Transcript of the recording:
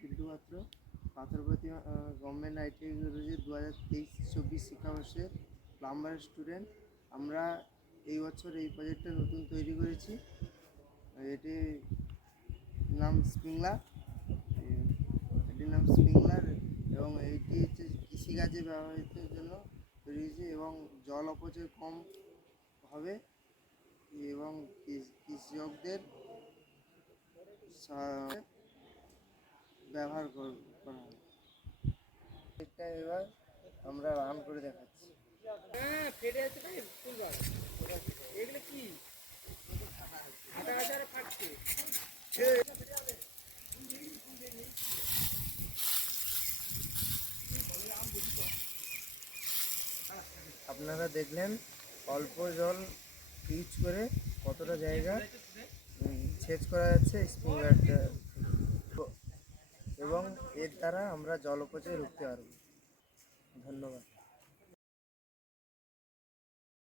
বিন্দুমাত্র পাথর প্রতিমা government IT কলেজে দু হাজার তেইশ চব্বিশ শিক্ষাবর্ষে প্লাম্বার স্টুডেন্ট আমরা এই বছর এই প্রজেক্টটা নতুন তৈরি করেছি। এটি নাম স্প্রিংলার এটির নাম স্প্রিংলার এবং এটি হচ্ছে কৃষিকাজে ব্যবহৃতের জন্য তৈরি হয়েছে এবং জল অপচয় কম হবে এবং কৃষকদের ব্যবহার কর- হবে এটা এবার আমরা রান করে দেখাচ্ছি। হ্যাঁ ফেটে যাচ্ছে তাই ফুলবার এগুলো কি? ফাটছে। আপনারা দেখলেন অল্প জল ইউজ করে কতটা জায়গা সেচ করা যাচ্ছে এর দ্বারা আমরা জল অপচয় রুখতে পারব। ধন্যবাদ।